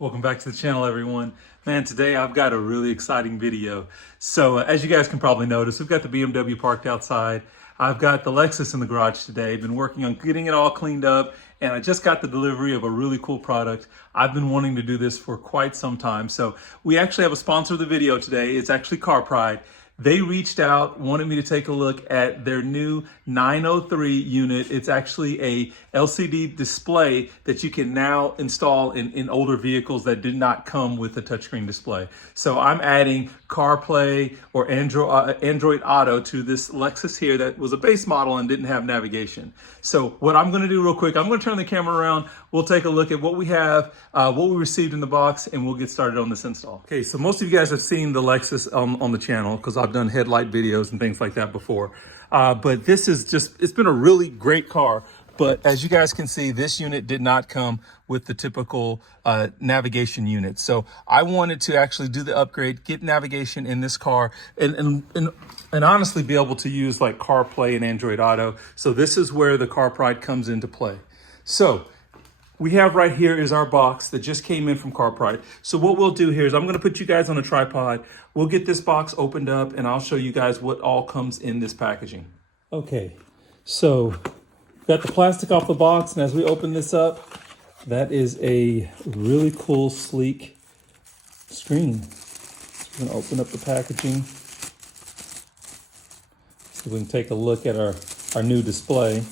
Welcome back to the channel, everyone. Man, today I've got a really exciting video. So as you guys can probably notice, we've got the BMW parked outside. I've got the Lexus in the garage today. Been working on getting it all cleaned up, and I just got the delivery of a really cool product. I've been wanting to do this for quite some time. So we actually have a sponsor of the video today. It's actually Carpuride. They reached out, wanted me to take a look at their new 903 unit. It's actually a LCD display that you can now install in older vehicles that did not come with a touchscreen display. So I'm adding CarPlay or Android Auto to this Lexus here that was a base model and didn't have navigation. So what I'm gonna do real quick, I'm gonna turn the camera around. We'll take a look at what we have, what we received in the box, and we'll get started on this install. Okay, so most of you guys have seen the Lexus on the channel because I've done headlight videos and things like that before. But this is it's been a really great car. But as you guys can see, this unit did not come with the typical navigation unit. So I wanted to actually do the upgrade, get navigation in this car, and honestly be able to use like CarPlay and Android Auto. So this is where the Carpuride comes into play. So we have right here is our box that just came in from Carpuride. So what we'll do here is I'm gonna put you guys on a tripod. We'll get this box opened up and I'll show you guys what all comes in this packaging. Okay, so got the plastic off the box, and as we open this up, that is a really cool, sleek screen. So we're gonna open up the packaging so we can take a look at our new display.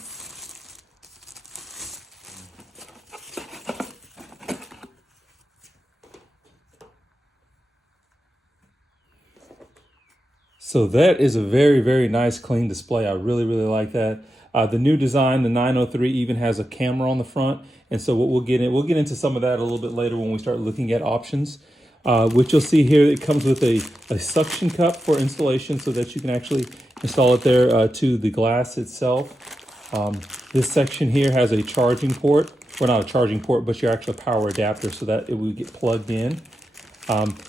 So that is a very, very nice, clean display. I really, really like that. The new design, the 903, even has a camera on the front. And so what we'll get into some of that a little bit later when we start looking at options. Which you'll see here, it comes with a suction cup for installation so that you can actually install it there to the glass itself. This section here has a charging port. Well, not a charging port, but your actual power adapter so that it will get plugged in.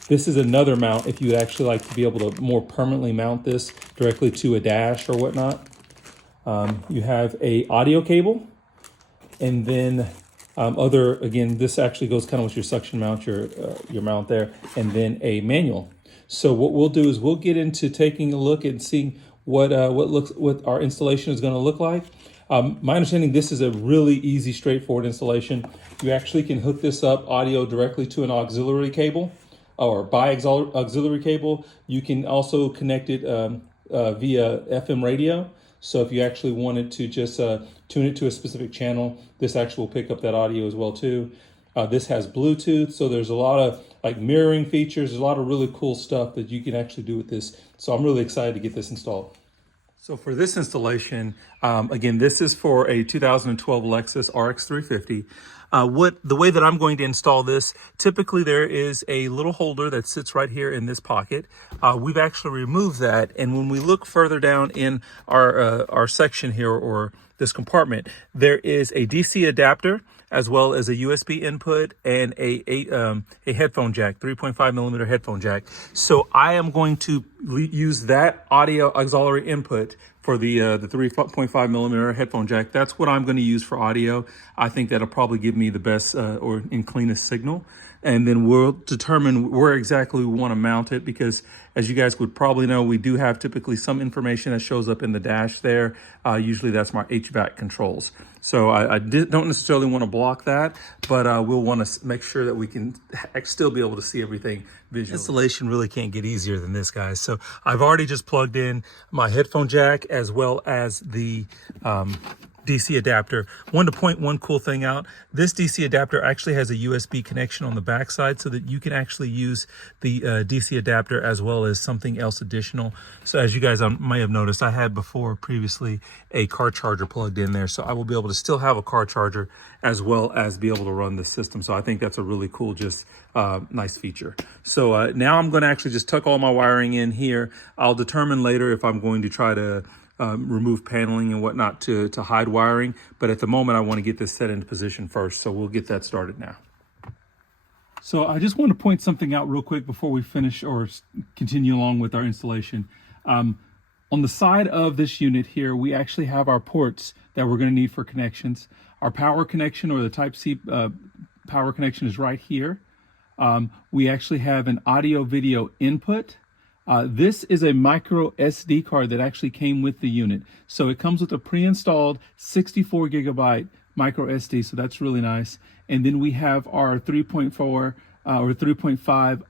This is another mount if you'd actually like to be able to more permanently mount this directly to a dash or whatnot. You have a audio cable, and then again, this actually goes kind of with your suction mount, your mount there, and then a manual. So what we'll do is we'll get into taking a look and seeing what our installation is going to look like. My understanding, this is a really easy, straightforward installation. You actually can hook this up audio directly to an auxiliary cable or auxiliary cable. You can also connect it via FM radio. So if you actually wanted to just tune it to a specific channel, this actually will pick up that audio as well too. This has Bluetooth, so there's a lot of like mirroring features. There's a lot of really cool stuff that you can actually do with this. So I'm really excited to get this installed. So for this installation, again, this is for a 2012 Lexus RX 350. The way that I'm going to install this, typically there is a little holder that sits right here in this pocket. We've actually removed that, and when we look further down in our section here, or this compartment, there is a DC adapter as well as a USB input and a headphone jack, 3.5 millimeter headphone jack. So I am going to use that audio auxiliary input for the 3.5 millimeter headphone jack. That's what I'm going to use for audio. I think that'll probably give me the best and cleanest signal. And then we'll determine where exactly we want to mount it, because as you guys would probably know, we do have typically some information that shows up in the dash there. Usually that's my HVAC controls. So I don't necessarily want to block that, but we'll want to make sure that we can still be able to see everything visually. Installation really can't get easier than this, guys. So I've already just plugged in my headphone jack as well as the DC adapter. Wanted to point one cool thing out. This DC adapter actually has a USB connection on the back side so that you can actually use the DC adapter as well as something else additional. So as you guys may have noticed, I had previously a car charger plugged in there. So I will be able to still have a car charger as well as be able to run the system. So I think that's a really cool, nice feature. So now I'm going to actually just tuck all my wiring in here. I'll determine later if I'm going to try to remove paneling and whatnot to hide wiring. But at the moment, I want to get this set into position first. So we'll get that started now. So I just want to point something out real quick before we finish or continue along with our installation. On the side of this unit here, we actually have our ports that we're going to need for connections. Our power connection, or the Type-C power connection, is right here. We actually have an audio video input. This is a micro SD card that actually came with the unit. So it comes with a pre-installed 64 gigabyte micro SD, so that's really nice. And then we have our 3.4 or 3.5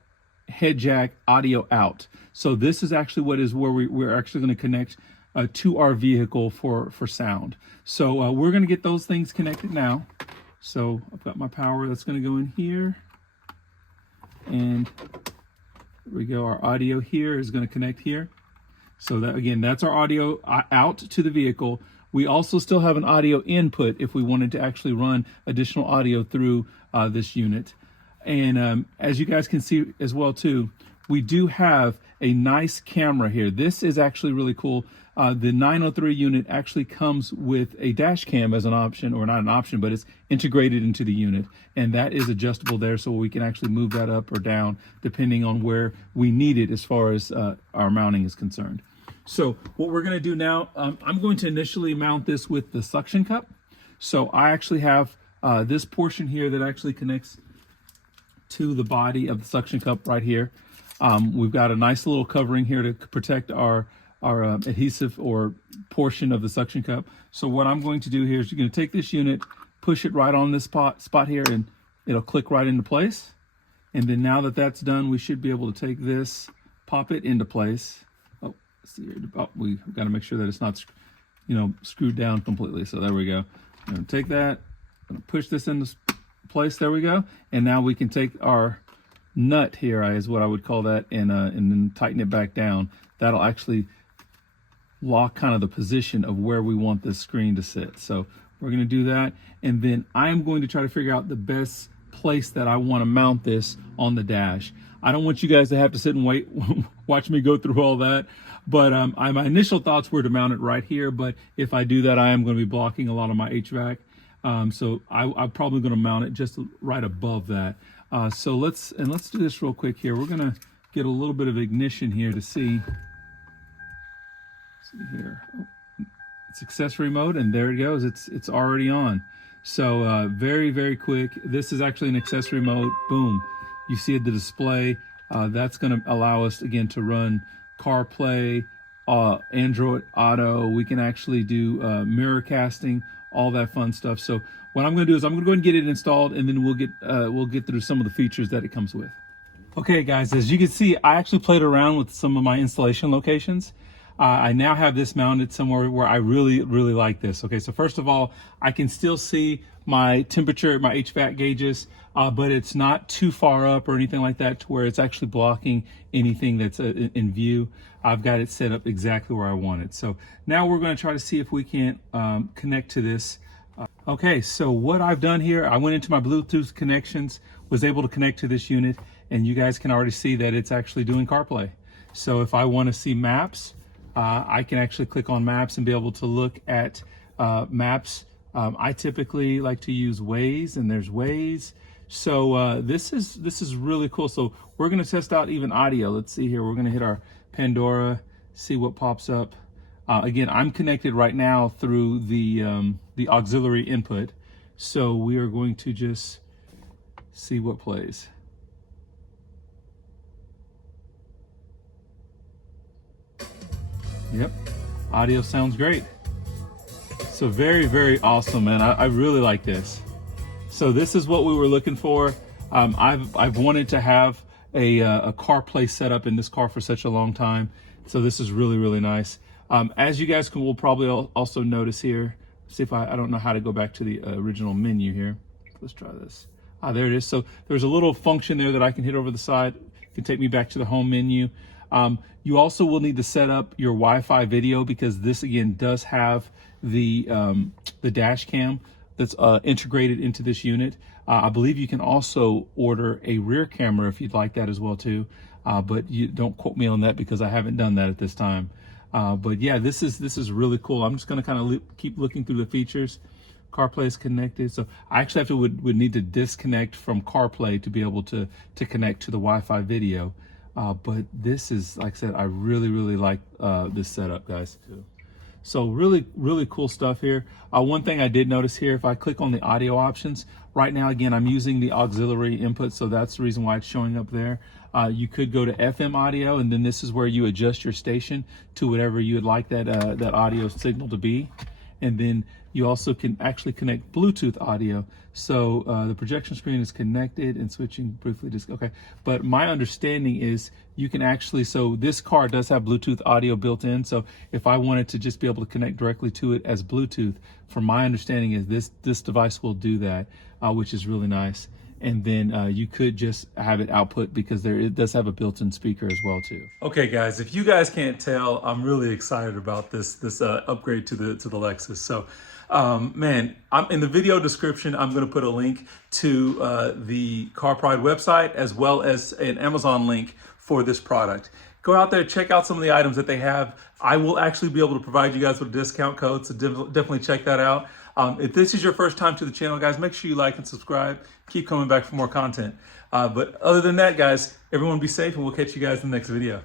head jack audio out. So this is actually where we're actually going to connect to our vehicle for sound. So we're going to get those things connected now. So I've got my power that's going to go in here, and there we go. Our audio here is going to connect here. So that, again, that's our audio out to the vehicle. We also still have an audio input if we wanted to actually run additional audio through this unit. And as you guys can see as well too, we do have a nice camera here. This is actually really cool. The 903 unit actually comes with a dash cam as an option, or not an option, but it's integrated into the unit. And that is adjustable there, so we can actually move that up or down depending on where we need it as far as our mounting is concerned. So what we're gonna do now, I'm going to initially mount this with the suction cup. So I actually have this portion here that actually connects to the body of the suction cup right here. We've got a nice little covering here to protect our adhesive or portion of the suction cup. So what I'm going to do here is you're going to take this unit, push it right on this spot here, and it'll click right into place. And then now that that's done, we should be able to take this, pop it into place. Oh, let's see here. Oh, we've got to make sure that it's not, screwed down completely. So there we go. I'm going to take that, I'm going to push this into place. There we go. And now we can take our nut here, is what I would call that, and then tighten it back down. That'll actually lock kind of the position of where we want this screen to sit. So we're going to do that, and then I'm going to try to figure out the best place that I want to mount this on the dash. I don't want you guys to have to sit and wait, watch me go through all that, but my initial thoughts were to mount it right here, but if I do that, I am going to be blocking a lot of my HVAC. So I'm probably going to mount it just right above that. So let's do this real quick here. We're going to get a little bit of ignition here to see here. Oh, it's accessory mode, and there it goes. It's already on. So very, very quick. This is actually an accessory mode. Boom. You see the display. That's going to allow us again to run CarPlay, Android Auto. We can actually do mirror casting, all that fun stuff. So what I'm going to do is I'm going to go ahead and get it installed, and then we'll get through some of the features that it comes with. Okay, guys, as you can see, I actually played around with some of my installation locations. I now have this mounted somewhere where I really, really like this. Okay, so first of all, I can still see my temperature, my HVAC gauges, but it's not too far up or anything like that to where it's actually blocking anything that's in view. I've got it set up exactly where I want it. So now we're going to try to see if we can connect to this. Okay, so what I've done here, I went into my Bluetooth connections, was able to connect to this unit, and you guys can already see that it's actually doing CarPlay. So if I want to see maps, I can actually click on maps and be able to look at maps. I typically like to use Waze, and there's Waze. So this is really cool. So we're going to test out even audio. Let's see here. We're going to hit our Pandora, see what pops up. Again, I'm connected right now through the auxiliary input. So we are going to just see what plays. Yep, audio sounds great. So very, very awesome, man. I really like this. So this is what we were looking for. I've wanted to have a CarPlay setup in this car for such a long time. So this is really, really nice. As you guys will probably also notice here, see if I don't know how to go back to the original menu here. Let's try this. There it is. So there's a little function there that I can hit over the side. It can take me back to the home menu. You also will need to set up your Wi-Fi video, because this again does have the dash cam that's integrated into this unit. I believe you can also order a rear camera if you'd like that as well too. But you don't quote me on that because I haven't done that at this time. But yeah, this is really cool. I'm just going to kind of keep looking through the features. CarPlay is connected, so I actually would need to disconnect from CarPlay to be able to connect to the Wi-Fi video. But this is, like I said, I really, really like this setup, guys. So really, really cool stuff here. One thing I did notice here, if I click on the audio options, Right now, again, I'm using the auxiliary input, so that's the reason why it's showing up there. You could go to FM audio, and then this is where you adjust your station to whatever you would like that audio signal to be. And then you also can actually connect Bluetooth audio. So the projection screen is connected and switching briefly. Okay, but my understanding is you can actually, so this car does have Bluetooth audio built in. So if I wanted to just be able to connect directly to it as Bluetooth, from my understanding is this device will do that, which is really nice. And then you could just have it output because it does have a built-in speaker as well too. Okay, guys, if you guys can't tell, I'm really excited about this upgrade to the Lexus. So, man, I'm in the video description. I'm going to put a link to the Carpuride website as well as an Amazon link for this product. Go out there, check out some of the items that they have. I will actually be able to provide you guys with a discount code, so definitely check that out. If this is your first time to the channel, guys, make sure you like and subscribe. Keep coming back for more content. But other than that, guys, everyone be safe, and we'll catch you guys in the next video.